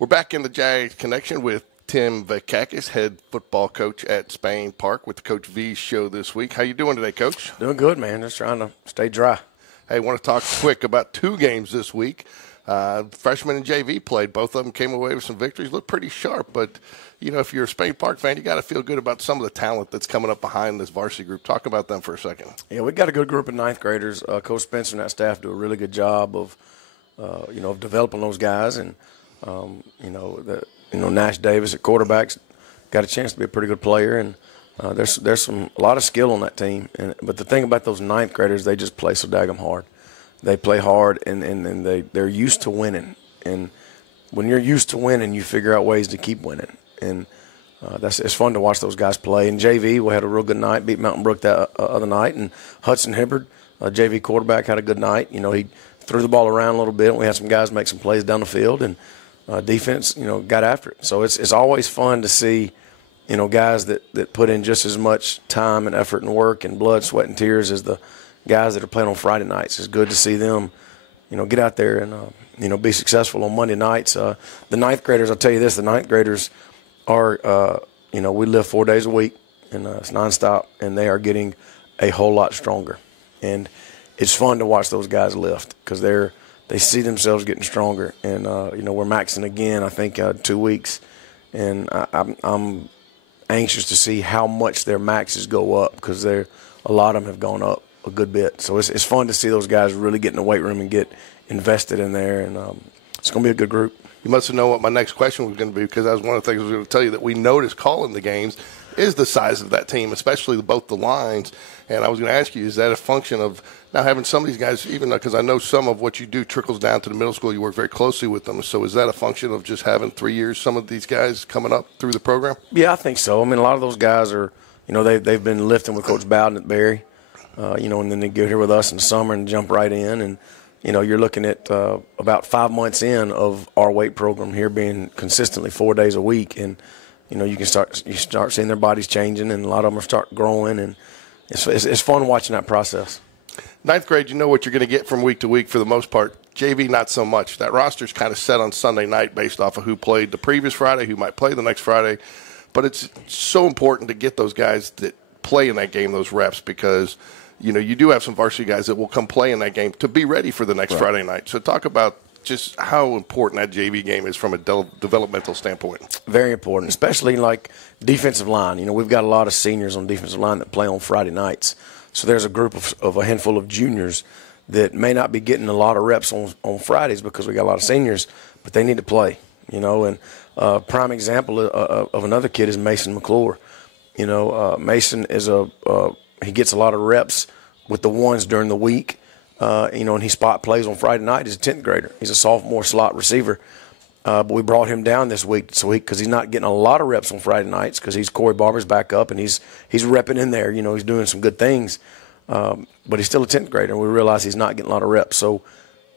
We're back in the Jags Connection with Tim Vakakes, head football coach at Spain Park with the Coach V show this week. How you doing today, Coach? Doing good, man. Just trying to stay dry. Hey, I want to talk quick about two games this week. Freshman and JV played. Both of them came away with some victories. Looked pretty sharp, but, you know, if you're a Spain Park fan, you got to feel good about some of the talent that's coming up behind this varsity group. Talk about them for a second. Yeah, we got a good group of ninth graders. Coach Spencer and that staff do a really good job of, of developing those guys. And, Nash Davis at quarterbacks got a chance to be a pretty good player. And there's a lot of skill on that team. But the thing about those ninth graders, they just play so daggum hard. They play hard, and they're used to winning. And when you're used to winning, you figure out ways to keep winning. And it's fun to watch those guys play. And JV, we had a real good night, beat Mountain Brook that other night. And Hudson Hibbard, JV quarterback, had a good night. You know, he threw the ball around a little bit. We had some guys make some plays down the field, and defense, got after it. So it's always fun to see, guys that put in just as much time and effort and work and blood, sweat, and tears as the guys that are playing on Friday nights. It's good to see them, get out there and, be successful on Monday nights. The ninth graders, I'll tell you this, the ninth graders are, we live 4 days a week, and it's nonstop, and they are getting a whole lot stronger. And it's fun to watch those guys lift because they see themselves getting stronger. And, we're maxing again, I think, 2 weeks. And I'm anxious to see how much their maxes go up because a lot of them have gone up a good bit. So it's fun to see those guys really get in the weight room and get invested in there. And it's going to be a good group. You must have known what my next question was going to be because that was one of the things I was going to tell you that we noticed calling the games is the size of that team, especially both the lines. And I was going to ask you, is that a function of now having some of these guys, even because I know some of what you do trickles down to the middle school, you work very closely with them. So is that a function of just having 3 years, some of these guys coming up through the program? Yeah, I think so. I mean, a lot of those guys are, they've been lifting with Coach Bowden at Berry, and then they get here with us in the summer and jump right in. And, you're looking at about 5 months in of our weight program here being consistently 4 days a week. And, you start seeing their bodies changing, and a lot of them are start growing, and it's fun watching that process. Ninth grade, you know what you're going to get from week to week for the most part. JV, not so much. That roster's kind of set on Sunday night based off of who played the previous Friday, who might play the next Friday. But it's so important to get those guys that play in that game those reps because, you do have some varsity guys that will come play in that game to be ready for the next Friday night. So talk about just how important that JV game is from a developmental standpoint. Very important, especially like defensive line. We've got a lot of seniors on defensive line that play on Friday nights. So there's a group of a handful of juniors that may not be getting a lot of reps on Fridays because we got a lot of seniors, but they need to play, And prime example of another kid is Mason McClure. Mason is he gets a lot of reps with the ones during the week, and he spot plays on Friday night. He's a 10th grader. He's a sophomore slot receiver. But we brought him down this week because he's not getting a lot of reps on Friday nights because he's Corey Barber's back up and he's repping in there. He's doing some good things, but he's still a 10th grader, and we realize he's not getting a lot of reps. So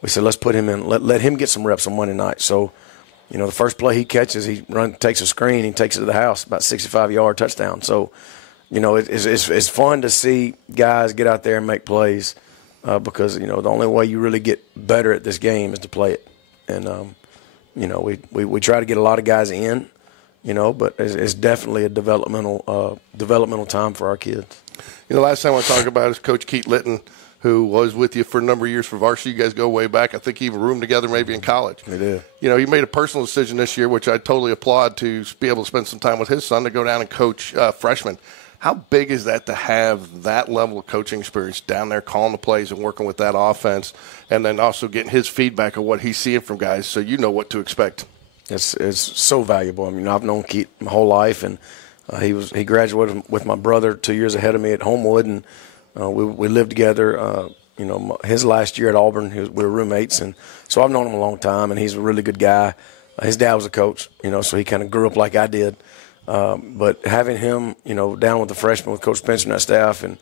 we said let's put him in, let him get some reps on Monday night. So, the first play he catches, he takes a screen, he takes it to the house, about 65-yard touchdown. So, it's fun to see guys get out there and make plays because the only way you really get better at this game is to play it, and we try to get a lot of guys in, but it's definitely a developmental time for our kids. Last time I want to talk about is Coach Keith Litton, who was with you for a number of years for varsity. You guys go way back. I think you even roomed together maybe in college. We did. He made a personal decision this year, which I totally applaud, to be able to spend some time with his son to go down and coach freshmen. How big is that to have that level of coaching experience down there calling the plays and working with that offense and then also getting his feedback of what he's seeing from guys so you know what to expect? It's so valuable. I mean, I've known Keith my whole life, and he graduated with my brother 2 years ahead of me at Homewood, and we lived together. His last year at Auburn, we were roommates, and so I've known him a long time, and he's a really good guy. His dad was a coach, so he kind of grew up like I did. But having him, down with the freshmen with Coach Spencer and that staff, and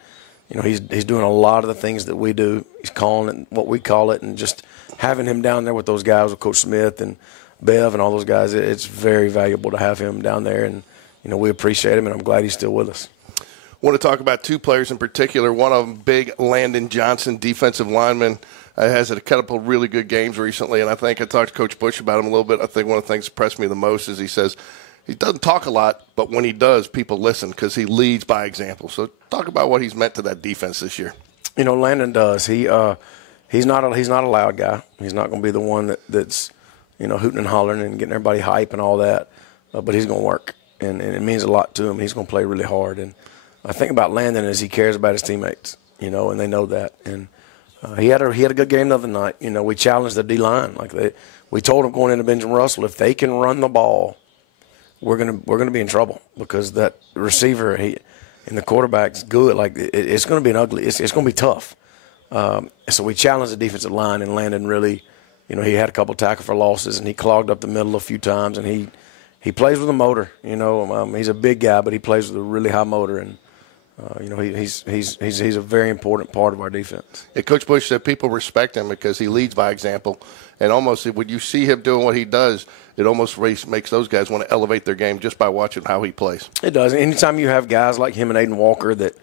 he's doing a lot of the things that we do. He's calling it what we call it, and just having him down there with those guys, with Coach Smith and Bev and all those guys, it's very valuable to have him down there, and we appreciate him, and I'm glad he's still with us. I want to talk about two players in particular. One of them, big Landon Johnson, defensive lineman, has had a couple of really good games recently, and I think I talked to Coach Bush about him a little bit. I think one of the things that impressed me the most is he says he doesn't talk a lot, but when he does, people listen because he leads by example. So talk about what he's meant to that defense this year. Landon does. He's not a loud guy. He's not going to be the one that's hooting and hollering and getting everybody hype and all that. But he's going to work, and it means a lot to him. He's going to play really hard. And I think about Landon is he cares about his teammates, and they know that. And he had a good game the other night. We challenged the D-line. We told him going into Benjamin Russell, if they can run the ball, we're gonna be in trouble because that receiver and the quarterback's good. It's going to be it's going to be tough. So we challenged the defensive line, and Landon really, he had a couple tackle for losses, and he clogged up the middle a few times, and he plays with a motor. He's a big guy, but he plays with a really high motor, and he's a very important part of our defense. Yeah, Coach Bush said people respect him because he leads by example, and almost when you see him doing what he does, it almost makes those guys want to elevate their game just by watching how he plays. It does. Anytime you have guys like him and Aiden Walker that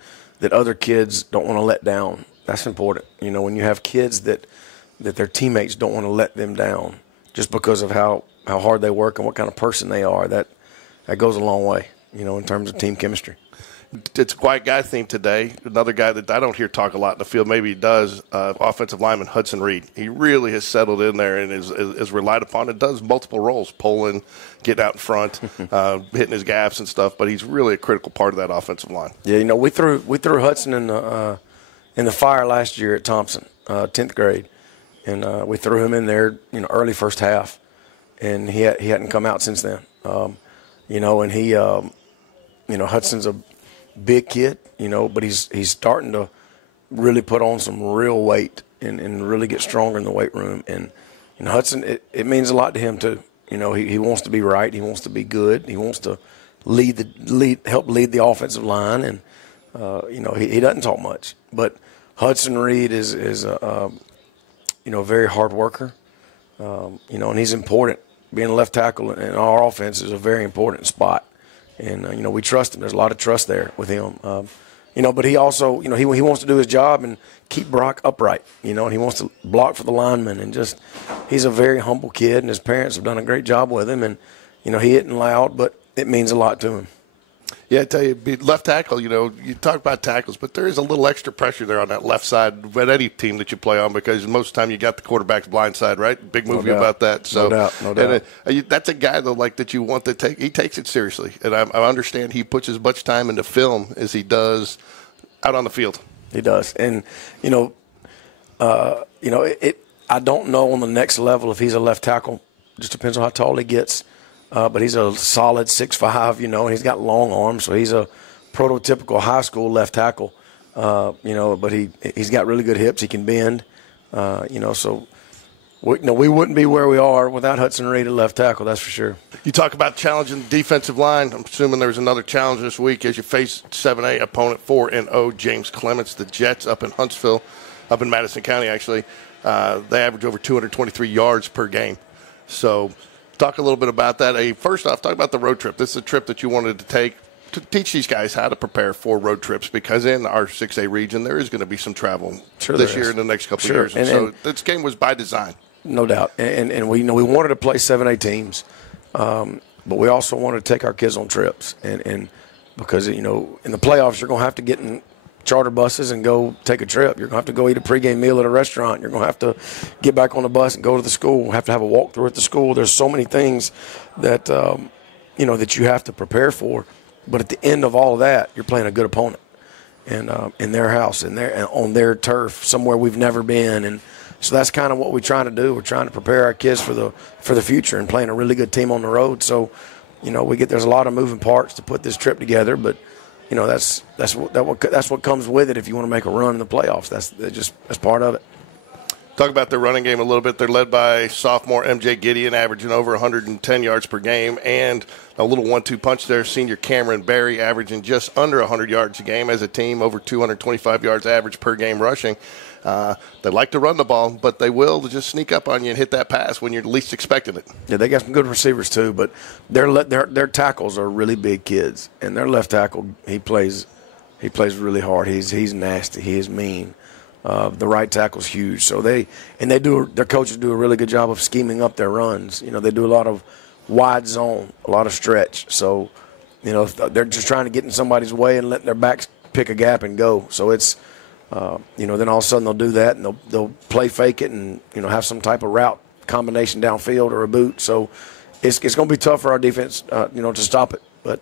other kids don't want to let down, that's important. When you have kids that their teammates don't want to let them down just because of how hard they work and what kind of person they are, that goes a long way, in terms of team chemistry. It's a quiet guy theme today. Another guy that I don't hear talk a lot in the field, maybe he does, offensive lineman Hudson Reed. He really has settled in there and is relied upon and does multiple roles, pulling, getting out in front, hitting his gaps and stuff, but he's really a critical part of that offensive line. Yeah, we threw Hudson in the fire last year at Thompson, 10th grade, and we threw him in there, early first half, and he hadn't come out since then. And he, Hudson's a big kid, but he's starting to really put on some real weight and really get stronger in the weight room. And Hudson, it means a lot to him too. He wants to be right. He wants to be good. He wants to help lead the offensive line. And he doesn't talk much, but Hudson Reed is a very hard worker. And he's important. Being a left tackle in our offense is a very important spot. And, we trust him. There's a lot of trust there with him. But he also, he wants to do his job and keep Brock upright, and he wants to block for the linemen. And he's a very humble kid, and his parents have done a great job with him. And, he isn't loud, but it means a lot to him. Yeah, I tell you, left tackle, you talk about tackles, but there is a little extra pressure there on that left side at any team that you play on because most of the time you got the quarterback's blind side, right? Big movie about that. So, no doubt. And that's a guy, though, that you want to take. He takes it seriously. And I understand he puts as much time into film as he does out on the field. He does. And, I don't know on the next level if he's a left tackle. Just depends on how tall he gets. But he's a solid 6'5", and he's got long arms, so he's a prototypical high school left tackle, but he's got really good hips. He can bend, so we wouldn't be where we are without Hudson Reed at left tackle, that's for sure. You talk about challenging the defensive line. I'm assuming there's another challenge this week as you face 7A opponent 4-0 James Clemens, the Jets up in Huntsville, up in Madison County, actually. They average over 223 yards per game. So talk a little bit about that. First off, talk about the road trip. This is a trip that you wanted to take to teach these guys how to prepare for road trips because in our 6A region there is going to be some travel this year and the next couple of years. And so this game was by design. No doubt. And we we wanted to play 7A teams, but we also wanted to take our kids on trips. And because, in the playoffs you're going to have to get in charter buses and go take a trip. You're going to have to go eat a pregame meal at a restaurant. You're going to have to get back on the bus and go to the school. Have to have a walkthrough at the school. There's so many things that, that you have to prepare for. But at the end of all of that, you're playing a good opponent and in their house and on their turf, somewhere we've never been. And so that's kind of what we're trying to do. We're trying to prepare our kids for the future and playing a really good team on the road. So, there's a lot of moving parts to put this trip together, but that's what comes with it. If you want to make a run in the playoffs, that's part of it. Talk about their running game a little bit. They're led by sophomore MJ Gideon, averaging over 110 yards per game, and a little 1-2 punch there. Senior Cameron Berry, averaging just under 100 yards a game as a team, over 225 yards average per game rushing. They like to run the ball, but they will just sneak up on you and hit that pass when you're least expecting it. Yeah, they got some good receivers too, but their tackles are really big kids, and their left tackle he plays really hard. He's nasty. He is mean. The right tackle's huge. So their coaches do a really good job of scheming up their runs. They do a lot of wide zone, a lot of stretch. So, they're just trying to get in somebody's way and letting their backs pick a gap and go. So it's, then all of a sudden they'll do that and they'll play fake it and, have some type of route combination downfield or a boot. So it's going to be tough for our defense, to stop it. But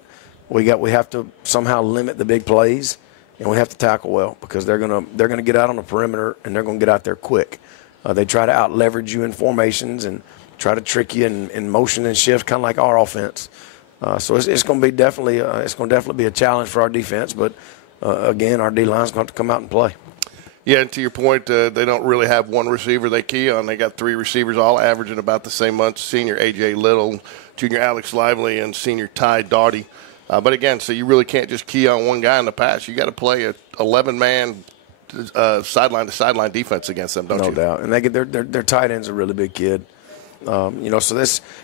we have to somehow limit the big plays, and we have to tackle well because they're gonna get out on the perimeter and they're gonna get out there quick. They try to out leverage you in formations and try to trick you in motion and shift, kind of like our offense. So it's going to be definitely be a challenge for our defense. But again, our D line's going to have to come out and play. Yeah, and to your point, they don't really have one receiver they key on. They got three receivers all averaging about the same month: senior A.J. Little, junior Alex Lively, and senior Ty Doughty. But again, so you really can't just key on one guy in the pass. You got to play a 11-man sideline to sideline defense against them, don't you? No doubt. And their tight end's a really big kid. So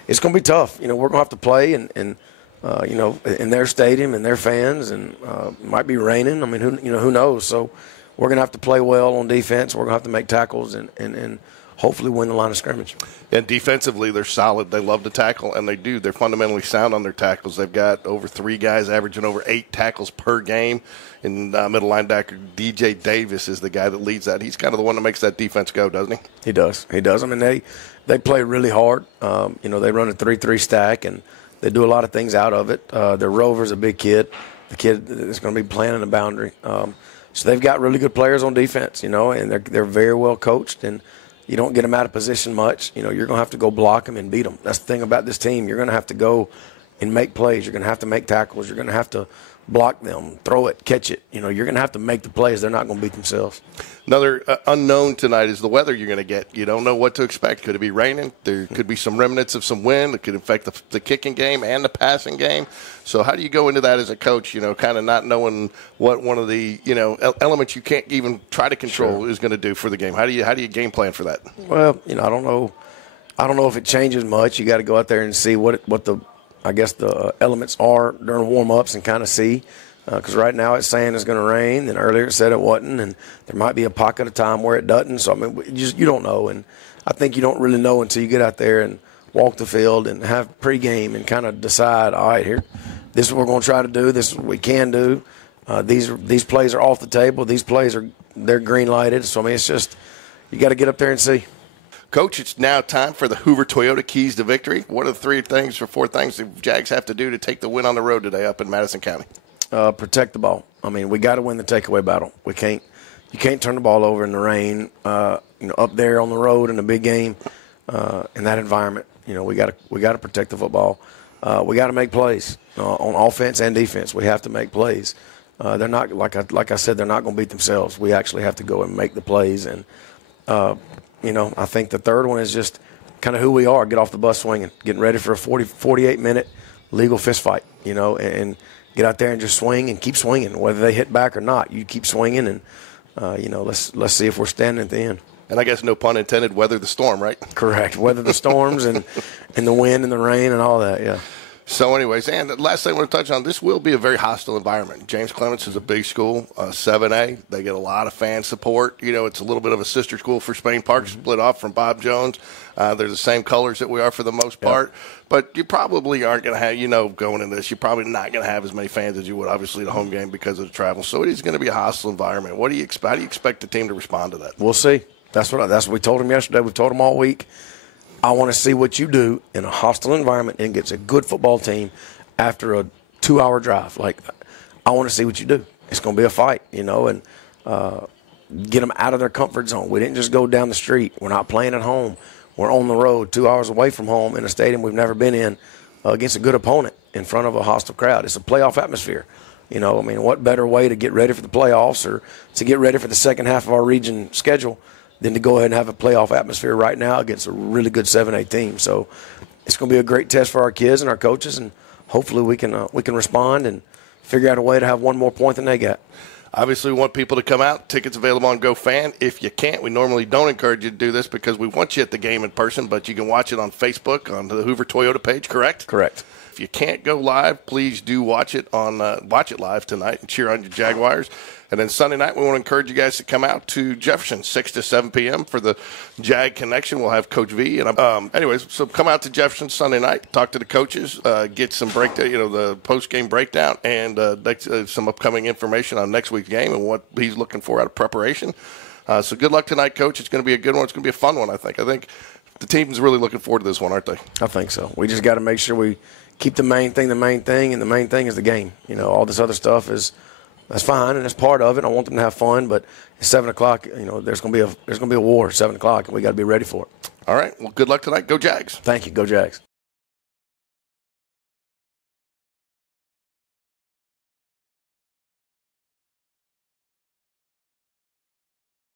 it's going to be tough. We're going to have to play and in their stadium and their fans, and it might be raining. I mean, who knows? So we're going to have to play well on defense. We're going to have to make tackles and hopefully win the line of scrimmage. And defensively, they're solid. They love to tackle, and they do. They're fundamentally sound on their tackles. They've got over 3 guys averaging over 8 tackles per game. And middle linebacker DJ Davis is the guy that leads that. He's kind of the one that makes that defense go, doesn't he? He does. I mean, they play really hard. They run a 3-3 stack, and they do a lot of things out of it. Their Rover's a big kid. The kid is going to be playing in the boundary. So they've got really good players on defense, and they're very well coached, and you don't get them out of position much. You're going to have to go block them and beat them. That's the thing about this team. You're going to have to go and make plays. You're going to have to make tackles. You're going to have to block them, throw it, catch it. You're going to have to make the plays. They're not going to beat themselves. Another unknown tonight is the weather you're going to get. You don't know what to expect. Could it be raining? There could be some remnants of some wind. It could affect the kicking game and the passing game. So how do you go into that as a coach, kind of not knowing what one of the, elements you can't even try to control is going to do for the game? How do you game plan for that? Well, I don't know. I don't know if it changes much. You got to go out there and see what the elements are during warm-ups and kind of see. Because right now it's saying it's going to rain, and earlier it said it wasn't, and there might be a pocket of time where it doesn't. So, I mean, you don't know. And I think you don't really know until you get out there and walk the field and have pregame and kind of decide, all right, here, this is what we're going to try to do. This is what we can do. These plays are off the table. These plays they're green-lighted. So, I mean, it's just you got to get up there and see. Coach, it's now time for the Hoover Toyota Keys to Victory. What are the 4 things the Jags have to do to take the win on the road today up in Madison County? Protect the ball. I mean, we got to win the takeaway battle. You can't turn the ball over in the rain. Up there on the road in a big game, in that environment. We got to protect the football. We got to make plays on offense and defense. We have to make plays. They're not like I said. They're not going to beat themselves. We actually have to go and make the plays. And I think the third one is just kind of who we are. Get off the bus swinging, getting ready for a 48-minute legal fist fight. And get out there and just swing and keep swinging, whether they hit back or not. You keep swinging, and let's see if we're standing at the end. And I guess no pun intended, weather the storm, right? Correct. Weather the storms and the wind and the rain and all that. Yeah. So, anyways, and the last thing I want to touch on, this will be a very hostile environment. James Clemens is a big school, 7A. They get a lot of fan support. It's a little bit of a sister school for Spain Park, split off from Bob Jones. They're the same colors that we are for the most part. Yep. But you probably aren't going to have, going into this, you're probably not going to have as many fans as you would, obviously, the home game because of the travel. So it is going to be a hostile environment. How do you expect the team to respond to that? We'll see. That's what we told them yesterday. We've told them all week. I want to see what you do in a hostile environment and against a good football team after a 2-hour drive. I want to see what you do. It's going to be a fight, and get them out of their comfort zone. We didn't just go down the street. We're not playing at home. We're on the road 2 hours away from home in a stadium we've never been in against a good opponent in front of a hostile crowd. It's a playoff atmosphere. What better way to get ready for the playoffs or to get ready for the second half of our region schedule than to go ahead and have a playoff atmosphere right now against a really good 7A team. So it's going to be a great test for our kids and our coaches, and hopefully we can respond and figure out a way to have one more point than they got. Obviously, we want people to come out. Tickets available on GoFan. If you can't, we normally don't encourage you to do this because we want you at the game in person, but you can watch it on Facebook on the Hoover Toyota page, correct? Correct. If you can't go live, please do watch it live tonight and cheer on your Jaguars. And then Sunday night, we want to encourage you guys to come out to Jefferson, 6 to 7 p.m. for the Jag Connection. We'll have Coach V. And anyways, so come out to Jefferson Sunday night, talk to the coaches, get some breakdown, the post-game breakdown, and some upcoming information on next week's game and what he's looking for out of preparation. So good luck tonight, Coach. It's going to be a good one. It's going to be a fun one, I think. I think the team's really looking forward to this one, aren't they? I think so. We just got to make sure we keep the main thing, and the main thing is the game. All this other stuff that's fine, and it's part of it. I want them to have fun, but at 7 o'clock, there's going to be a war at 7 o'clock, and we got to be ready for it. All right. Well, good luck tonight. Go Jags. Thank you. Go Jags.